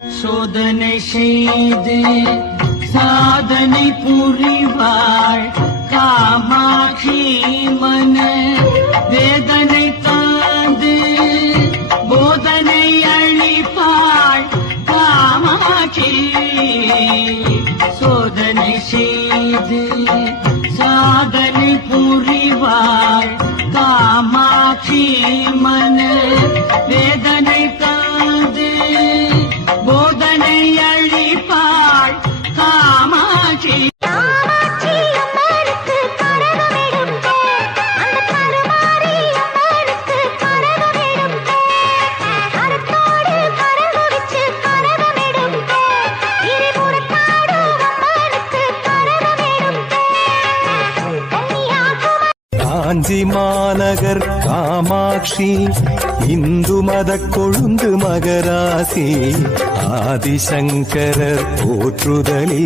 சோதனை செய்து சாதனை புரிவாள் காமாட்சி மன வேதனை தாந்து போதனை அளிப்பாள் காமாட்சி. சோதனை செய்து சாதனை புரிவாள் காமாட்சி மன வேதனை தாந்து போதனை அளிப்பாள் காமாட்சி. காஞ்சி மாநகர் காமாட்சி இந்து மத கொழுந்து மகராசி ஆதிசங்கரர் போற்றுதலி